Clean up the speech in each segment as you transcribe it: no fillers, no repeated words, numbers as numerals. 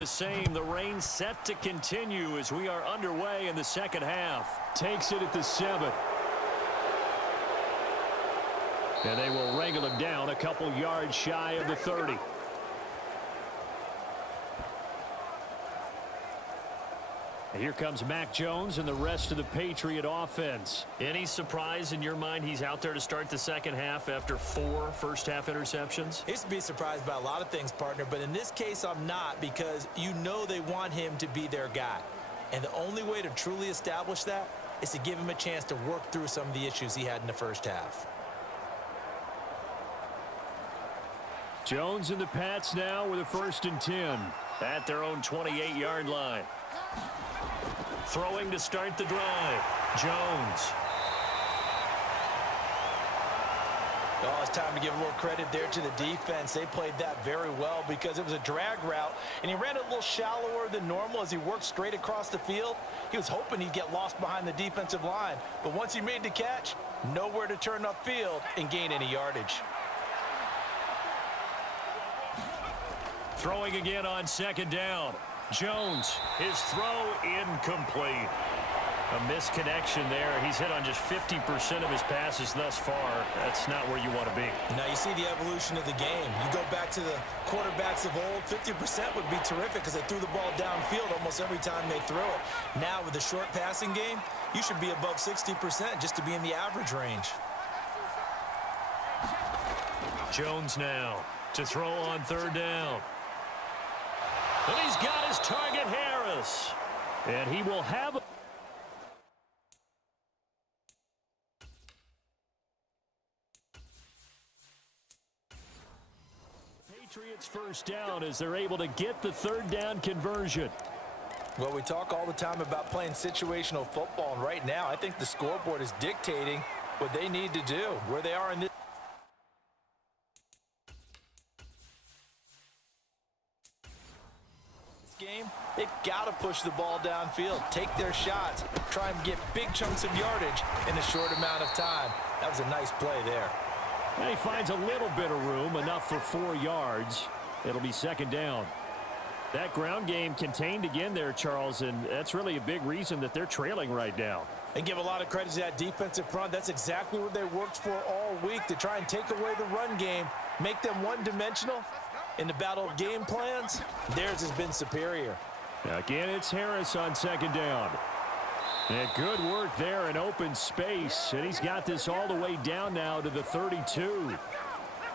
The same, the rain set to continue as we are underway in the second half. Takes it at the 7. And they will wrangle him down a couple yards shy of the 30. And here comes Mac Jones and the rest of the Patriot offense. Any surprise in your mind he's out there to start the second half after 4 first-half interceptions? I used to be surprised by a lot of things, partner, but in this case I'm not, because you know they want him to be their guy. And the only way to truly establish that is to give him a chance to work through some of the issues he had in the first half. Jones and the Pats now with a 1st and 10 at their own 28-yard line. Throwing to start the drive, Jones. Oh, it's time to give a little credit there to the defense. They played that very well because it was a drag route, and he ran it a little shallower than normal as he worked straight across the field. He was hoping he'd get lost behind the defensive line, but once he made the catch, nowhere to turn upfield and gain any yardage. Throwing again on 2nd down. Jones, his throw incomplete. A misconnection there. He's hit on just 50% of his passes thus far. That's not where you want to be. Now you see the evolution of the game. You go back to the quarterbacks of old, 50% would be terrific because they threw the ball downfield almost every time they throw it. Now with the short passing game, you should be above 60% just to be in the average range. Jones now to throw on 3rd down. And he's got his target, Harris. And he will have a Patriots 1st down as they're able to get the 3rd down conversion. Well, we talk all the time about playing situational football, and right now I think the scoreboard is dictating what they need to do, where they are in this game. They've got to push the ball downfield, take their shots, try and get big chunks of yardage in a short amount of time. That was a nice play there. And he finds a little bit of room, enough for 4 yards. It'll be 2nd down. That ground game contained again there, Charles, and that's really a big reason that they're trailing right now. And give a lot of credit to that defensive front. That's exactly what they worked for all week, to try and take away the run game, make them one-dimensional. In the battle of game plans, theirs has been superior. Again, it's Harris on 2nd down. And good work there in open space. And he's got this all the way down now to the 32.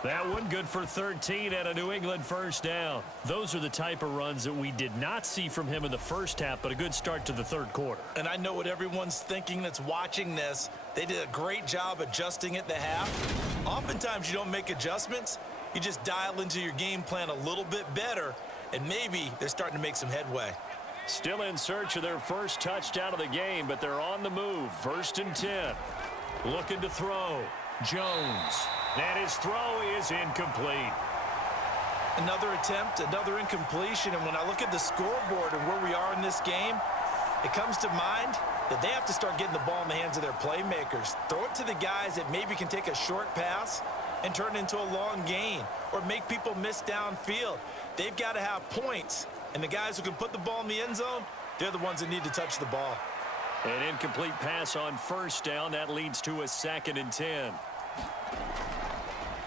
That one good for 13 and a New England 1st down. Those are the type of runs that we did not see from him in the first half, but a good start to the 3rd quarter. And I know what everyone's thinking that's watching this. They did a great job adjusting at the half. Oftentimes you don't make adjustments. You just dial into your game plan a little bit better, and maybe they're starting to make some headway. Still in search of their first touchdown of the game, but they're on the move. 1st and 10. Looking to throw. Jones. And his throw is incomplete. Another attempt, another incompletion, and when I look at the scoreboard and where we are in this game, it comes to mind that they have to start getting the ball in the hands of their playmakers. Throw it to the guys that maybe can take a short pass and turn it into a long gain or make people miss downfield. They've got to have points, and the guys who can put the ball in the end zone, they're the ones that need to touch the ball. An incomplete pass on 1st down. That leads to a 2nd and 10.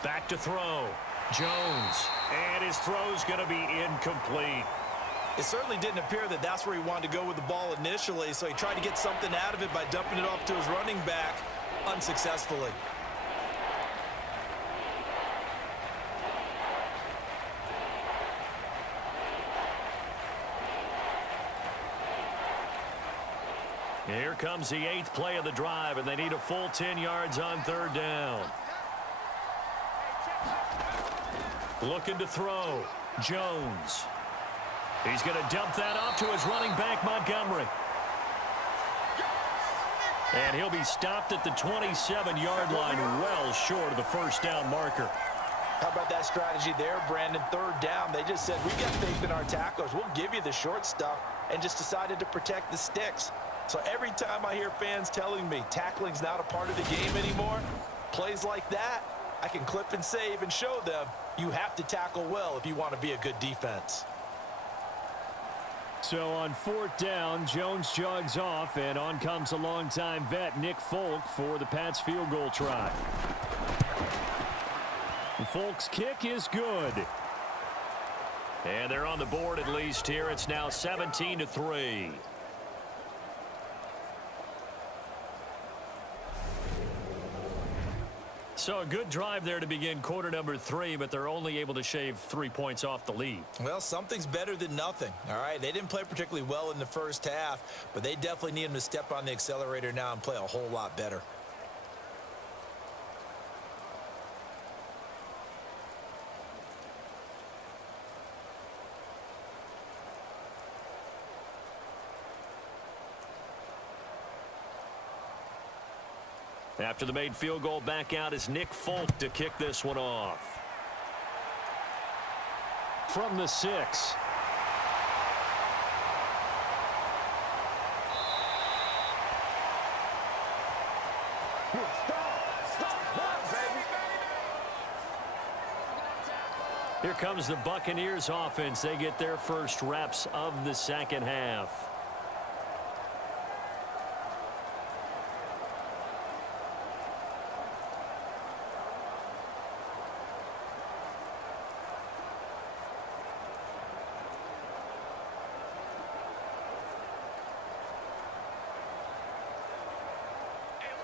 Back to throw. Jones. And his throw's going to be incomplete. It certainly didn't appear that that's where he wanted to go with the ball initially, so he tried to get something out of it by dumping it off to his running back unsuccessfully. Here comes the 8th play of the drive, and they need a full 10 yards on 3rd down. Looking to throw. Jones. He's going to dump that off to his running back, Montgomery. And he'll be stopped at the 27-yard line, well short of the 1st down marker. How about that strategy there, Brandon? 3rd down, they just said, we got faith in our tacklers. We'll give you the short stuff, and just decided to protect the sticks. So every time I hear fans telling me tackling's not a part of the game anymore, plays like that, I can clip and save and show them you have to tackle well if you want to be a good defense. So on 4th down, Jones jogs off, and on comes a longtime vet, Nick Folk, for the Pats field goal try. Folk's kick is good. And they're on the board at least here. It's now 17-3. So a good drive there to begin quarter number 3, but they're only able to shave 3 points off the lead. Well, something's better than nothing. All right, they didn't play particularly well in the first half, but they definitely need them to step on the accelerator now and play a whole lot better. After the made field goal, back out is Nick Folk to kick this one off. From the 6. Here comes the Buccaneers offense. They get their first reps of the second half.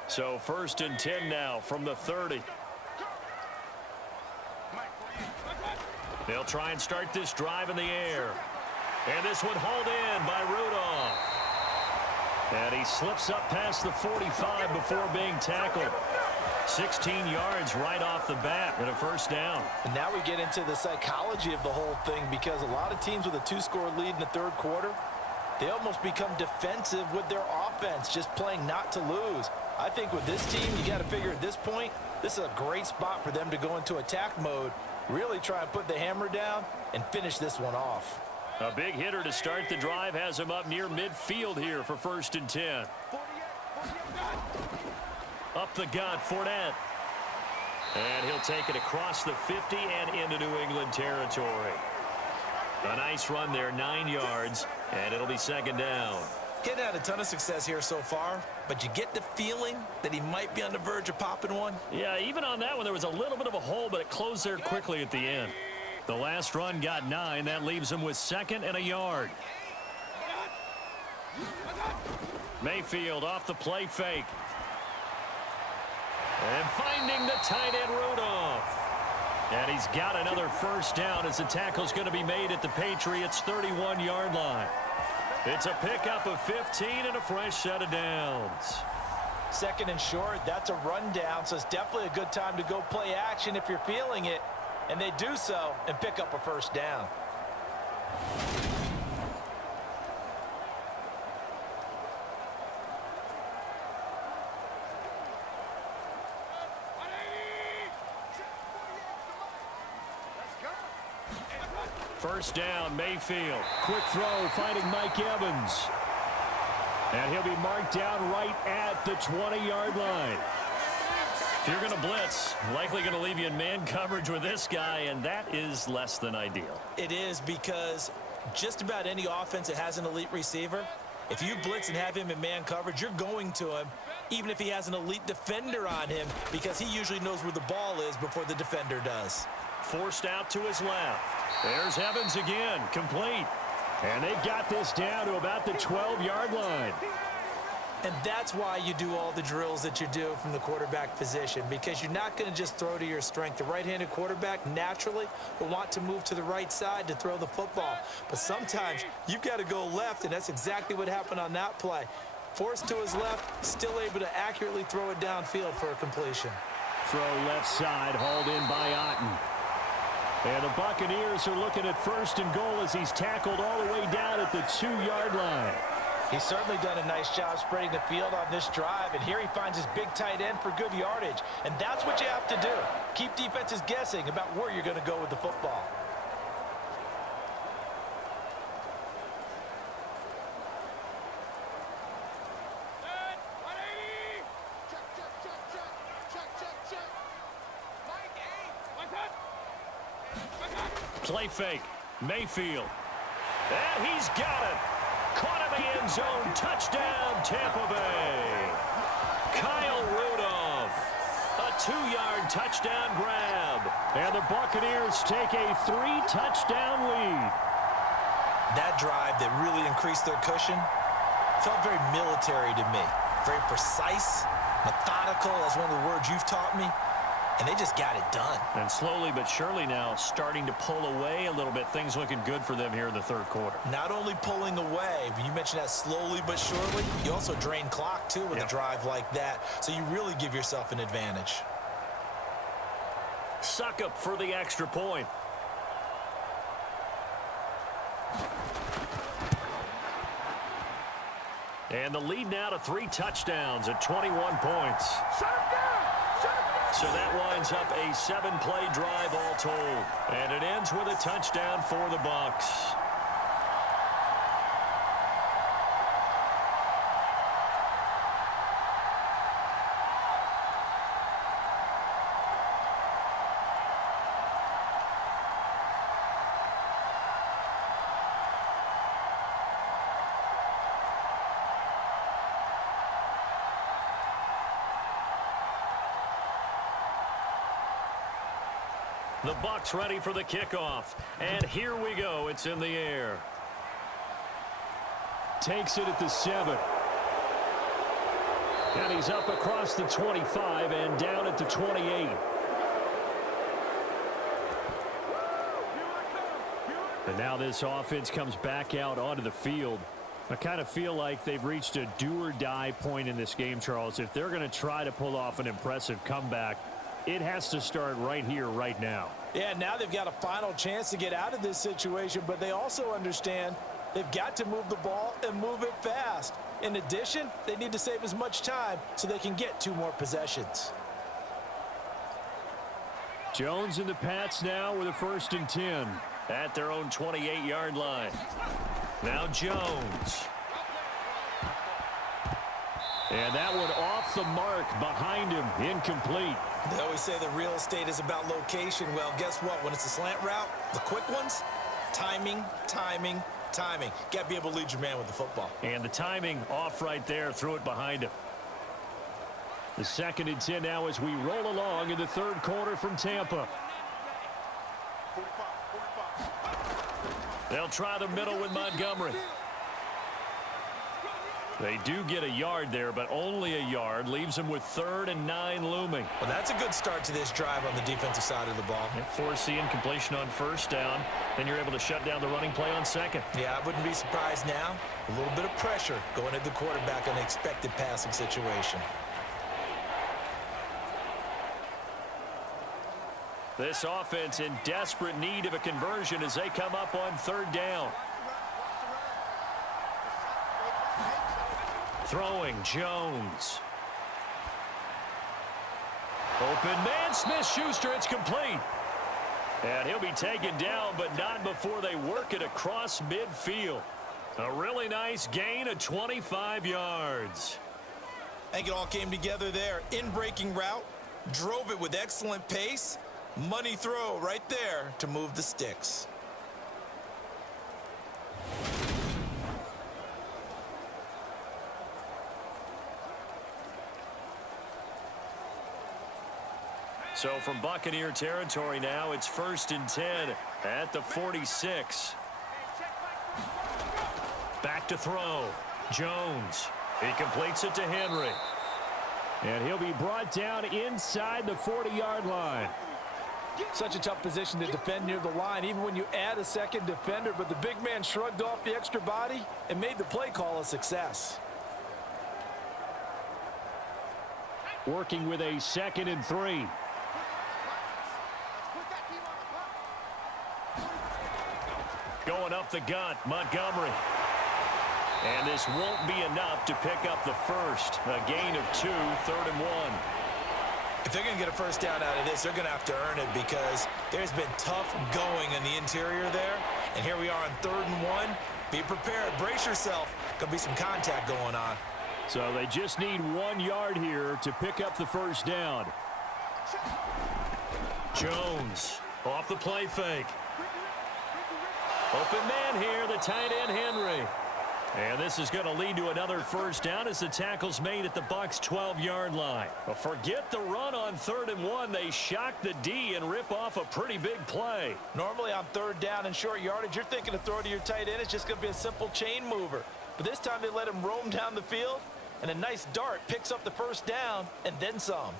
So 1st and 10 now from the 30. They'll try and start this drive in the air. And this one hauled in by Rudolph. And he slips up past the 45 before being tackled. 16 yards right off the bat and a first down. And now we get into the psychology of the whole thing, because a lot of teams with a 2-score lead in the third quarter, they almost become defensive with their offense, just playing not to lose. I think with this team, you got to figure at this point, this is a great spot for them to go into attack mode, really try and put the hammer down and finish this one off. A big hitter to start the drive has him up near midfield here for 1st and 10. Up the gut, Fournette. And he'll take it across the 50 and into New England territory. A nice run there, 9 yards, and it'll be 2nd down. Getting had a ton of success here so far, but you get the feeling that he might be on the verge of popping one. Yeah, even on that one, there was a little bit of a hole, but it closed there quickly at the end. The last run got 9. That leaves him with 2nd and a yard. Mayfield off the play fake. And finding the tight end, Rudolph. And he's got another first down as the tackle's going to be made at the Patriots' 31-yard line. It's a pickup of 15 and a fresh set of downs. 2nd and short, that's a rundown, so it's definitely a good time to go play action if you're feeling it. And they do so and pick up a first down. First down, Mayfield. Quick throw, finding Mike Evans. And he'll be marked down right at the 20-yard line. If you're going to blitz, likely going to leave you in man coverage with this guy, and that is less than ideal. It is, because just about any offense that has an elite receiver, if you blitz and have him in man coverage, you're going to him, even if he has an elite defender on him, because he usually knows where the ball is before the defender does. Forced out to his left. There's Evans again, complete. And they've got this down to about the 12-yard line. And that's why you do all the drills that you do from the quarterback position, because you're not going to just throw to your strength. The right-handed quarterback naturally will want to move to the right side to throw the football. But sometimes you've got to go left, and that's exactly what happened on that play. Forced to his left, still able to accurately throw it downfield for a completion. Throw left side, hauled in by Otten. And the Buccaneers are looking at 1st and goal as he's tackled all the way down at the 2-yard line. He's certainly done a nice job spreading the field on this drive, and here he finds his big tight end for good yardage. And that's what you have to do. Keep defenses guessing about where you're going to go with the football. Play fake. Mayfield. And he's got it. Caught in the end zone. Touchdown, Tampa Bay. Kyle Rudolph. A 2-yard touchdown grab. And the Buccaneers take a 3-touchdown lead. That drive that really increased their cushion felt very military to me. Very precise, methodical, that's one of the words you've taught me. And they just got it done. And slowly but surely now starting to pull away a little bit. Things looking good for them here in the third quarter. Not only pulling away, but you mentioned that slowly but surely. You also drain clock, too, with a drive like that. So you really give yourself an advantage. Suck up for the extra point. And the lead now to 3 touchdowns at 21 points. So that winds up a 7-play drive all told. And it ends with a touchdown for the Bucs. The Bucs ready for the kickoff. And here we go. It's in the air. Takes it at the 7. And he's up across the 25 and down at the 28. And now this offense comes back out onto the field. I kind of feel like they've reached a do-or-die point in this game, Charles. If they're going to try to pull off an impressive comeback, it has to start right here, right now. Yeah, now they've got a final chance to get out of this situation, but they also understand they've got to move the ball and move it fast. In addition, they need to save as much time so they can get 2 more possessions. Jones and the Pats now with a 1st and 10 at their own 28-yard line. Now Jones. And that one off the mark behind him, incomplete. They always say that real estate is about location. Well, guess what? When it's a slant route, the quick ones, timing, timing, timing. Got to be able to lead your man with the football. And the timing off right there, threw it behind him. The 2nd and 10 now as we roll along in the third quarter from Tampa. They'll try the middle with Montgomery. They do get a yard there, but only a yard. Leaves them with 3rd and 9 looming. Well, that's a good start to this drive on the defensive side of the ball. And force the incompletion on 1st down. Then you're able to shut down the running play on 2nd. Yeah, I wouldn't be surprised now. A little bit of pressure going at the quarterback in an expected passing situation. This offense in desperate need of a conversion as they come up on 3rd down. Throwing, Jones. Open man, Smith-Schuster, it's complete. And he'll be taken down, but not before they work it across midfield. A really nice gain of 25 yards. I think it all came together there. In-breaking route, drove it with excellent pace. Money throw right there to move the sticks. So from Buccaneer territory now, it's 1st and 10 at the 46. Back to throw. Jones. He completes it to Henry. And he'll be brought down inside the 40-yard line. Such a tough position to defend near the line, even when you add a 2nd defender. But the big man shrugged off the extra body and made the play call a success. Working with a 2nd and 3. Going up the gut, Montgomery. And this won't be enough to pick up the first. A gain of 2, 3rd and 1. If they're going to get a 1st down out of this, they're going to have to earn it because there's been tough going in the interior there. And here we are on 3rd and 1. Be prepared. Brace yourself. Going to be some contact going on. So they just need 1 yard here to pick up the 1st down. Jones off the play fake. Open man here, the tight end Henry. And this is going to lead to another first down as the tackle's made at the Bucs' 12-yard line. But forget the run on 3rd and 1. They shock the D and rip off a pretty big play. Normally on 3rd down and short yardage, you're thinking to throw to your tight end. It's just going to be a simple chain mover. But this time they let him roam down the field, and a nice dart picks up the first down and then some.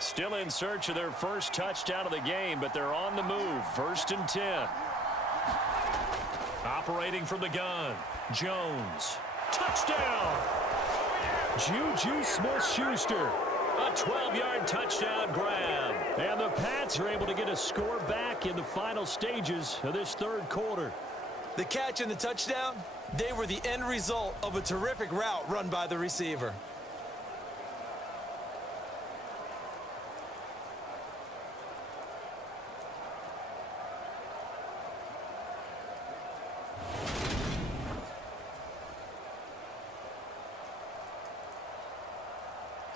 Still in search of their first touchdown of the game, but they're on the move. 1st and 10. Operating from the gun. Jones. Touchdown! Juju Smith-Schuster. A 12-yard touchdown grab. And the Pats are able to get a score back in the final stages of this 3rd quarter. The catch and the touchdown, they were the end result of a terrific route run by the receiver.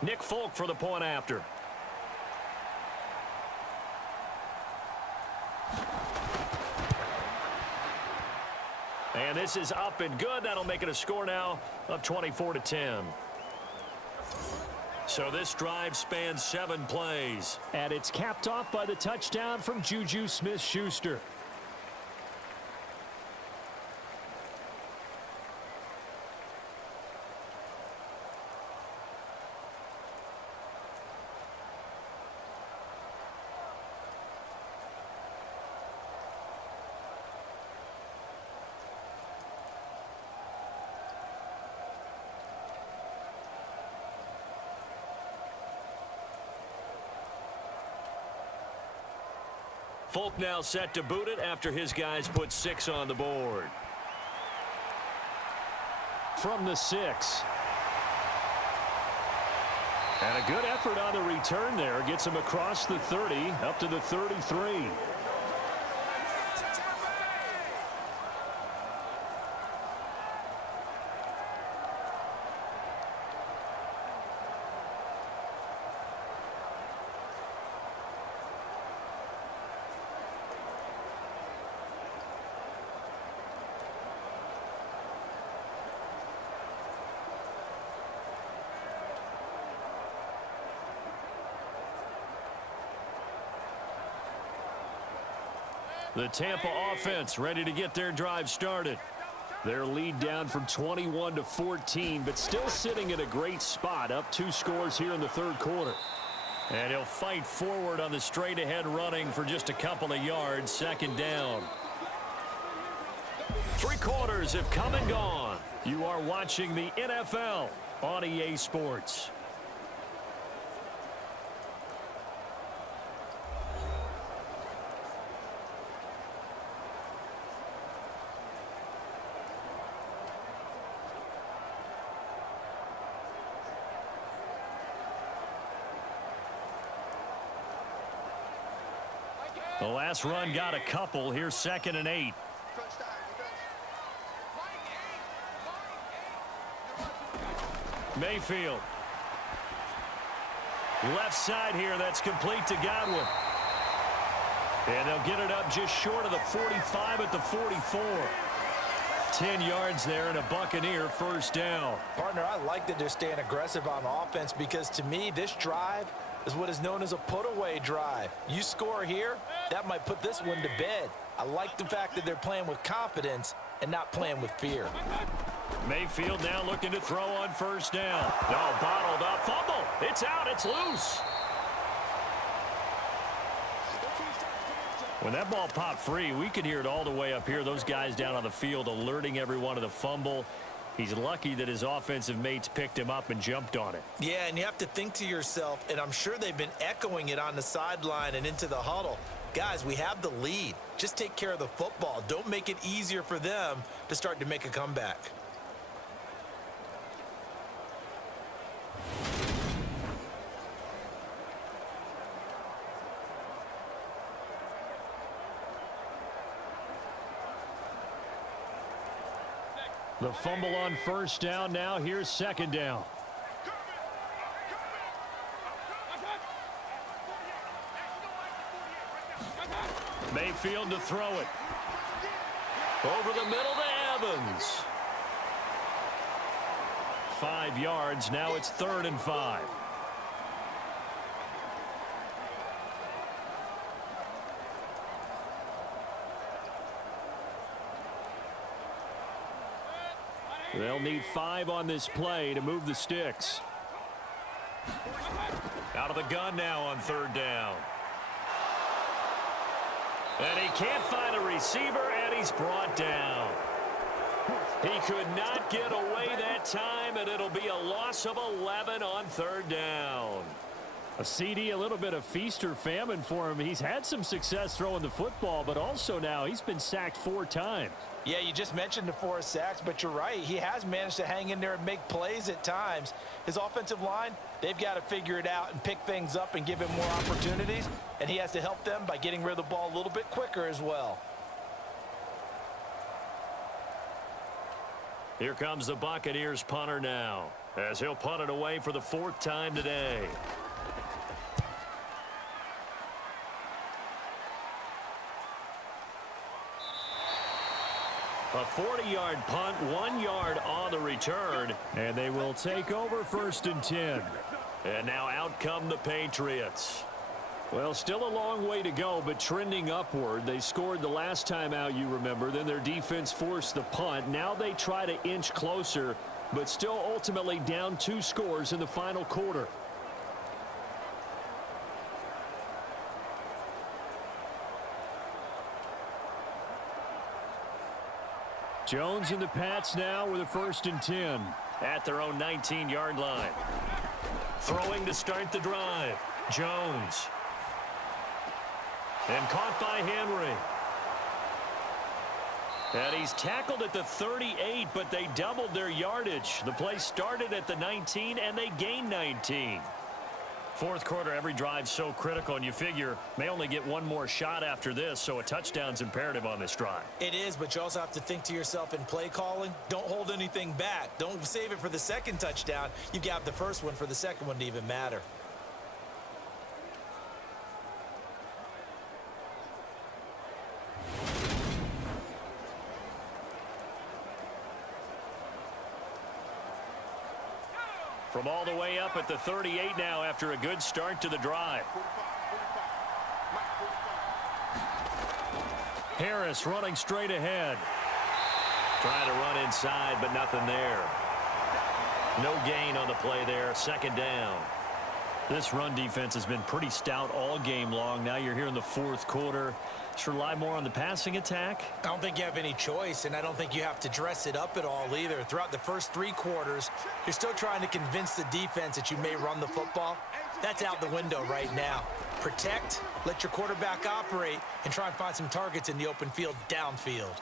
Nick Folk for the point after. And this is up and good. That'll make it a score now of 24-10. So this drive spans 7 plays. And it's capped off by the touchdown from Juju Smith-Schuster. Folk now set to boot it after his guys put 6 on the board. From the 6. And a good effort on the return there. Gets him across the 30, up to the 33. The Tampa offense ready to get their drive started. Their lead down from 21-14, but still sitting in a great spot, up 2 scores here in the 3rd quarter. And he'll fight forward on the straight-ahead running for just a couple of yards. 2nd down. 3 quarters have come and gone. You are watching the NFL on EA Sports. The last run got a couple. Here's 2nd and 8. Mayfield. Left side here. That's complete to Godwin. And they'll get it up just short of the 45 at the 44. 10 yards there and a Buccaneer first down. Partner, I like that they're staying aggressive on offense because to me this drive is what is known as a put-away drive. You score here, that might put this one to bed. I like the fact that they're playing with confidence and not playing with fear. Mayfield now looking to throw on first down. No, bottled up. Fumble. It's out. It's loose. When that ball popped free, we could hear it all the way up here. Those guys down on the field alerting everyone of the fumble. He's lucky that his offensive mates picked him up and jumped on it. Yeah, and you have to think to yourself, and I'm sure they've been echoing it on the sideline and into the huddle. Guys, we have the lead. Just take care of the football. Don't make it easier for them to start to make a comeback. The fumble on first down. Now here's 2nd down. Mayfield to throw it. Over the middle to Evans. 5 yards. Now it's 3rd and 5. They'll need 5 on this play to move the sticks. Out of the gun now on 3rd down. And he can't find a receiver, and he's brought down. He could not get away that time, and it'll be a loss of 11 on 3rd down. A CD, a little bit of feast or famine for him. He's had some success throwing the football, but also now he's been sacked 4 times. Yeah, you just mentioned the 4 sacks, but you're right. He has managed to hang in there and make plays at times. His offensive line, they've got to figure it out and pick things up and give him more opportunities, and he has to help them by getting rid of the ball a little bit quicker as well. Here comes the Buccaneers punter now, as he'll punt it away for the 4th time today. A 40-yard punt, 1 yard on the return, and they will take over 1st and 10. And now out come the Patriots. Well, still a long way to go, but trending upward. They scored the last time out, you remember. Then their defense forced the punt. Now they try to inch closer, but still ultimately down 2 scores in the final quarter. Jones and the Pats now with a 1st and 10 at their own 19-yard line. Throwing to start the drive. Jones. And caught by Henry. And he's tackled at the 38, but they doubled their yardage. The play started at the 19, and they gained 19. 4th quarter, every drive so critical, and you figure may only get 1 more shot after this, so a touchdown's imperative on this drive. It is, but you also have to think to yourself in play calling, don't hold anything back. Don't save it for the 2nd touchdown. You've got the 1st one for the 2nd one to even matter. From all the way up at the 38 now after a good start to the drive. Harris running straight ahead. Trying to run inside, but nothing there. No gain on the play there. 2nd down. This run defense has been pretty stout all game long. Now you're here in the 4th quarter. Should rely more on the passing attack? I don't think you have any choice, and I don't think you have to dress it up at all either. Throughout the first 3 quarters, you're still trying to convince the defense that you may run the football. That's out the window right now. Protect, let your quarterback operate, and try and find some targets in the open field downfield.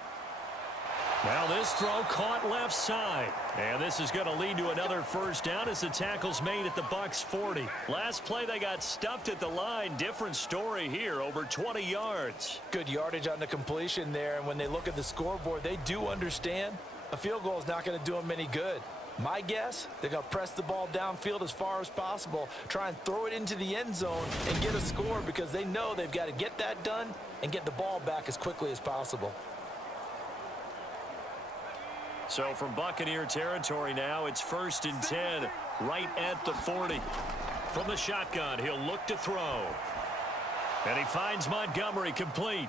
Now this throw caught left side. And this is going to lead to another 1st down as the tackle's made at the Bucs 40. Last play they got stuffed at the line. Different story here, over 20 yards. Good yardage on the completion there, and when they look at the scoreboard, they do understand a field goal is not going to do them any good. My guess, they're going to press the ball downfield as far as possible, try and throw it into the end zone and get a score because they know they've got to get that done and get the ball back as quickly as possible. So from Buccaneer territory now, it's 1st and 10, right at the 40. From the shotgun, he'll look to throw. And he finds Montgomery complete.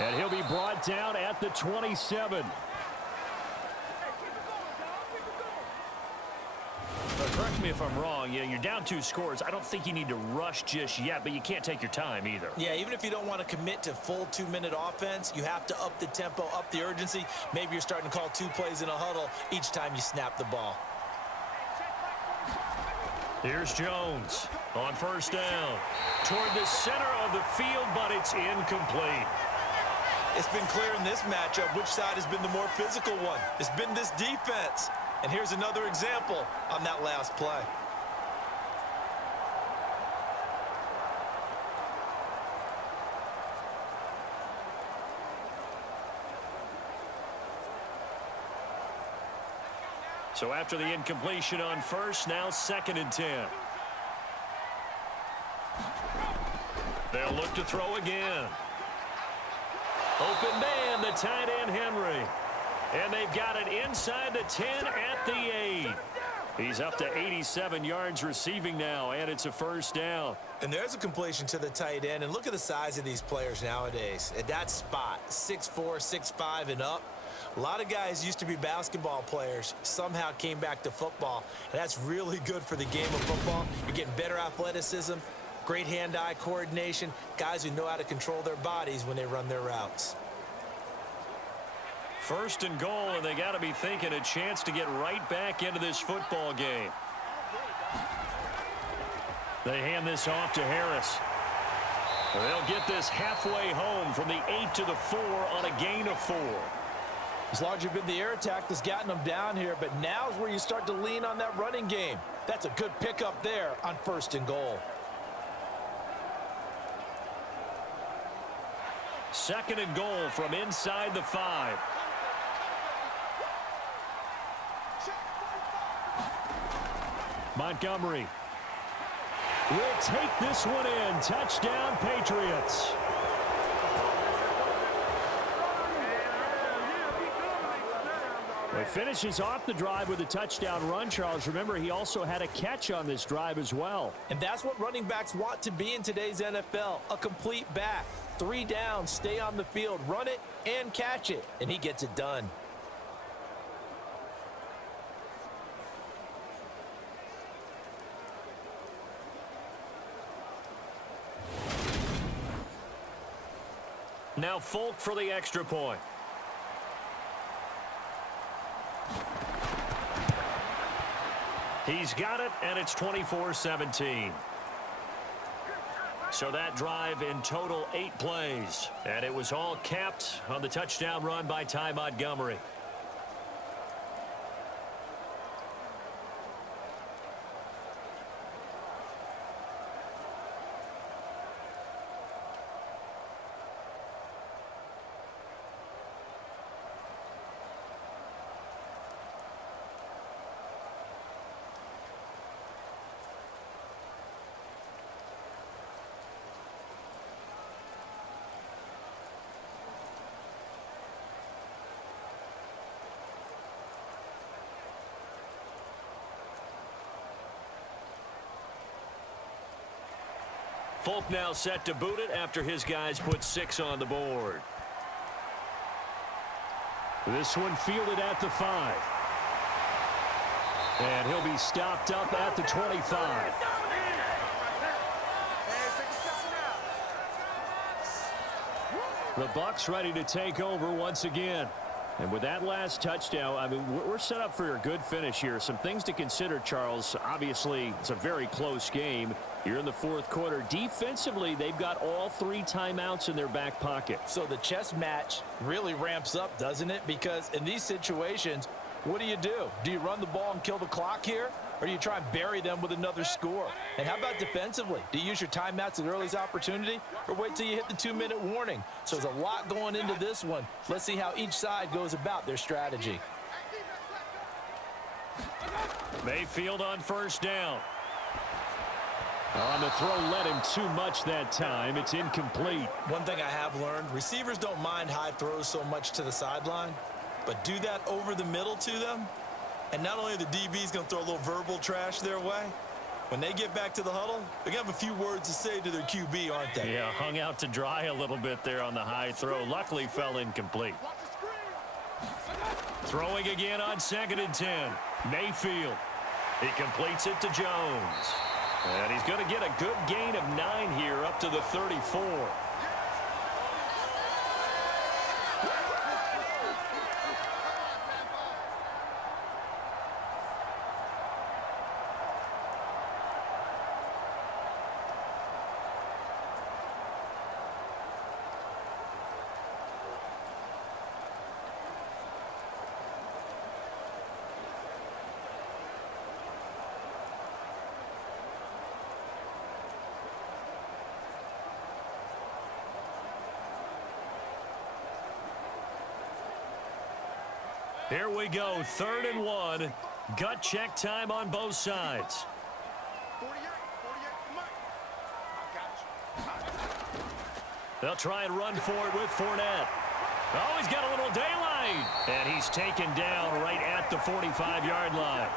And he'll be brought down at the 27. Correct me if I'm wrong. You're down 2 scores. I don't think you need to rush just yet, but you can't take your time either. Yeah, even if you don't want to commit to full 2-minute offense, you have to up the tempo, up the urgency. Maybe you're starting to call 2 plays in a huddle each time you snap the ball. Here's Jones on 1st down. Toward the center of the field, but it's incomplete. It's been clear in this matchup which side has been the more physical one. It's been this defense. And here's another example on that last play. So after the incompletion on 1st, now 2nd and 10. They'll look to throw again. Open man, the tight end Henry. And they've got it inside the 10 at the 8. He's up to 87 yards receiving now, and it's a first down. And there's a completion to the tight end. And look at the size of these players nowadays. At that spot, 6'4", 6'5", and up. A lot of guys used to be basketball players, somehow came back to football. And that's really good for the game of football. You're getting better athleticism, great hand-eye coordination, guys who know how to control their bodies when they run their routes. First and goal, and they got to be thinking a chance to get right back into this football game. They hand this off to Harris. They'll get this halfway home from the 8 to the 4 on a gain of 4. It's largely been the air attack that's gotten them down here, but now is where you start to lean on that running game. That's a good pickup there on first and goal. Second and goal from inside the 5. Montgomery will take this one in. Touchdown, Patriots. He finishes off the drive with a touchdown run, Charles. Remember, he also had a catch on this drive as well. And that's what running backs want to be in today's NFL, a complete back. 3 downs, stay on the field, run it, and catch it. And he gets it done. Now Folk for the extra point. He's got it, and it's 24-17. So that drive in total 8 plays. And it was all capped on the touchdown run by Ty Montgomery. Folk now set to boot it after his guys put 6 on the board. This one fielded at the 5. And he'll be stopped up at the 25. The Bucs ready to take over once again. And with that last touchdown, I mean, we're set up for a good finish here. Some things to consider, Charles. Obviously, it's a very close game. You're in the 4th quarter. Defensively, they've got all 3 timeouts in their back pocket. So the chess match really ramps up, doesn't it? Because in these situations, what do? Do you run the ball and kill the clock here? Or do you try and bury them with another score? And how about defensively? Do you use your timeouts at earliest opportunity? Or wait till you hit the 2-minute warning? So there's a lot going into this one. Let's see how each side goes about their strategy. Mayfield on first down. On the throw, led him too much that time. It's incomplete. One thing I have learned, receivers don't mind high throws so much to the sideline, but do that over the middle to them, and not only are the DBs going to throw a little verbal trash their way, when they get back to the huddle, they're going to have a few words to say to their QB, aren't they? Yeah, hung out to dry a little bit there on the high throw. Luckily fell incomplete. Throwing again on 2nd and 10. Mayfield. He completes it to Jones. And he's going to get a good gain of 9 here up to the 34. Here we go, 3rd and 1. Gut check time on both sides. They'll try and run for it with Fournette. Oh, he's got a little daylight. And he's taken down right at the 45-yard line.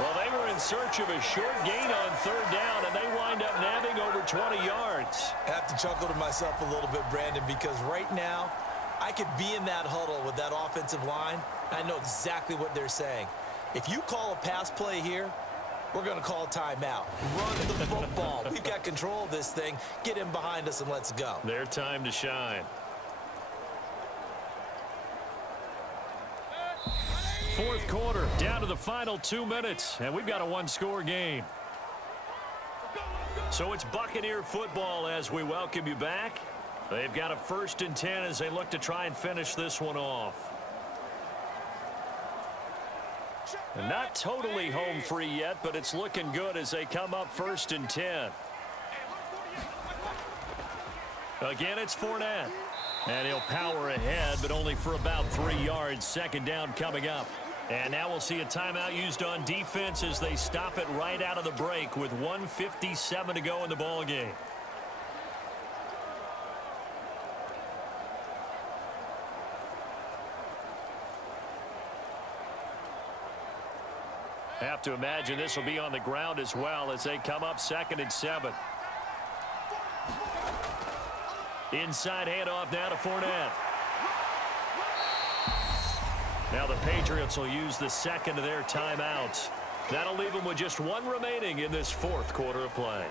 Well, they were in search of a short gain on third down, and they wind up nabbing over 20 yards. I have to chuckle to myself a little bit, Brandon, because right now I could be in that huddle with that offensive line. I know exactly what they're saying. If you call a pass play here, we're going to call timeout. Run the football. We've got control of this thing. Get in behind us and let's go. Their time to shine. Fourth quarter, down to the final 2 minutes, and we've got a one-score game. So it's Buccaneer football as we welcome you back. They've got a 1st and 10 as they look to try and finish this one off. And not totally home free yet, but it's looking good as they come up 1st and 10. Again, it's Fournette. And he'll power ahead, but only for about 3 yards. 2nd down coming up. And now we'll see a timeout used on defense as they stop it right out of the break with 1:57 to go in the ballgame. Have to imagine this will be on the ground as well as they come up 2nd and 7. Inside handoff now to Fournette. Now the Patriots will use the 2nd of their timeouts. That'll leave them with just 1 remaining in this 4th quarter of play.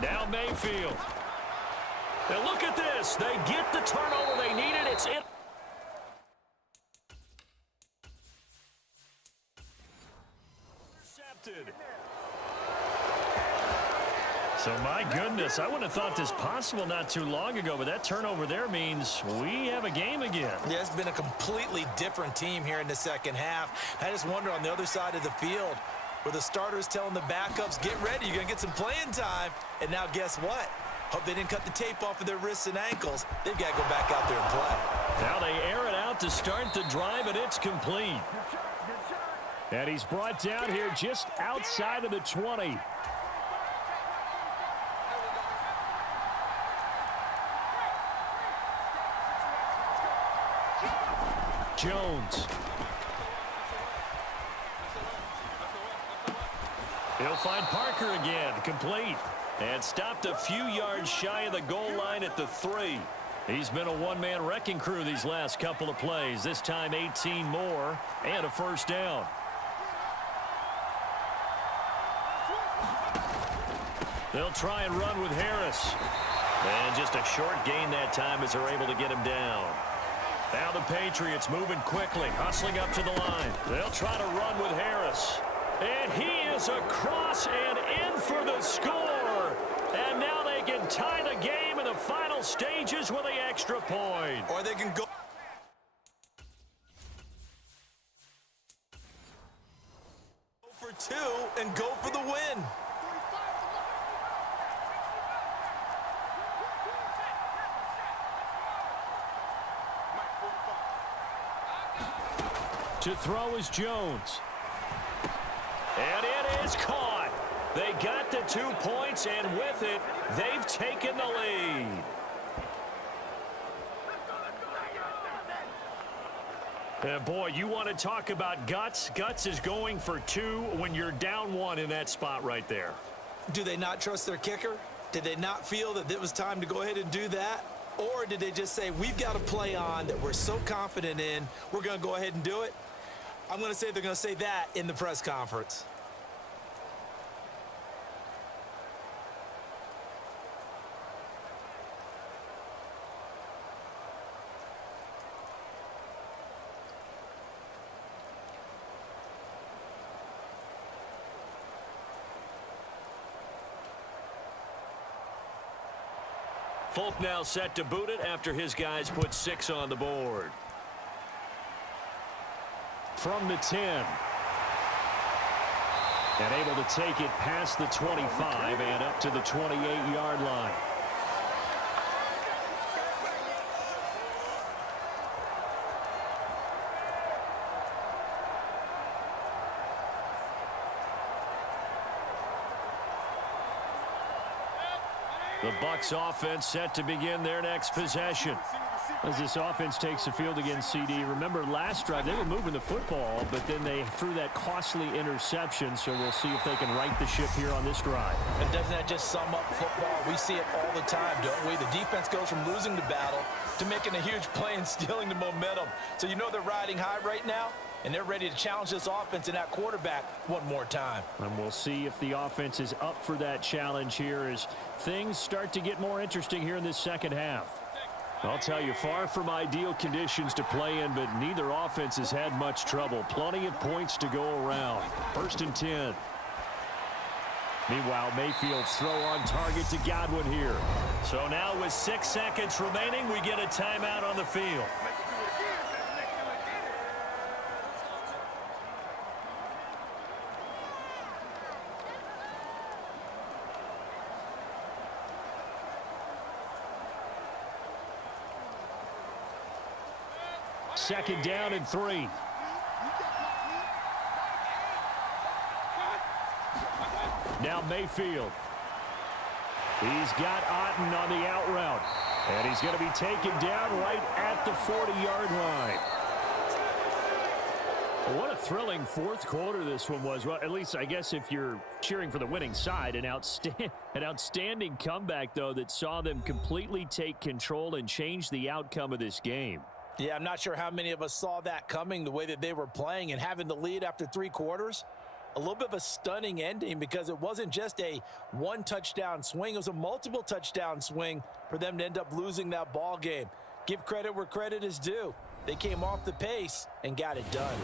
Now Mayfield. And look at this. They get the turnover they needed. It's in. Intercepted. So, my goodness, I wouldn't have thought this possible not too long ago, but that turnover there means we have a game again. Yeah, it's been a completely different team here in the 2nd half. I just wonder on the other side of the field where the starters telling the backups, get ready, you're going to get some playing time. And now guess what? Hope they didn't cut the tape off of their wrists and ankles. They've got to go back out there and play. Now they air it out to start the drive, and it's complete. And he's brought down here just outside of the 20. Jones. He'll find Parker again, complete. And stopped a few yards shy of the goal line at the 3. He's been a one-man wrecking crew these last couple of plays. This time 18 more and a 1st down. They'll try and run with Harris. And just a short gain that time as they're able to get him down. Now the Patriots moving quickly, hustling up to the line. They'll try to run with Harris. And he is across and in for the score. And now they can tie the game in the final stages with the extra point. Or they can go for 2 and go for the win. To throw is Jones. And it is caught. They got the 2 points, and with it, they've taken the lead. Boy, you want to talk about guts. Guts is going for 2 when you're down 1 in that spot right there. Do they not trust their kicker? Did they not feel that it was time to go ahead and do that? Or did they just say, we've got a play on that we're so confident in, we're going to go ahead and do it? I'm going to say they're going to say that in the press conference. Folk now set to boot it after his guys put 6 on the board. From the 10. And able to take it past the 25 and up to the 28-yard line. The Bucs offense set to begin their next possession. As this offense takes the field against CD, remember last drive they were moving the football, but then they threw that costly interception, so we'll see if they can right the ship here on this drive. And doesn't that just sum up football? We see it all the time, don't we? The defense goes from losing the battle to making a huge play and stealing the momentum. So you know they're riding high right now, and they're ready to challenge this offense and that quarterback one more time. And we'll see if the offense is up for that challenge here as things start to get more interesting here in this second half. I'll tell you, far from ideal conditions to play in, but neither offense has had much trouble. Plenty of points to go around. 1st and 10. Meanwhile, Mayfield's throw on target to Godwin here. So now with 6 seconds remaining, we get a timeout on the field. Second down and 3. Now Mayfield. He's got Otten on the out route. And he's going to be taken down right at the 40-yard line. Well, what a thrilling fourth quarter this one was. Well, at least I guess if you're cheering for the winning side, an outstanding comeback, though, that saw them completely take control and change the outcome of this game. Yeah, I'm not sure how many of us saw that coming, the way that they were playing and having the lead after 3 quarters. A little bit of a stunning ending because it wasn't just a one-touchdown swing. It was a multiple touchdown swing for them to end up losing that ball game. Give credit where credit is due. They came off the pace and got it done.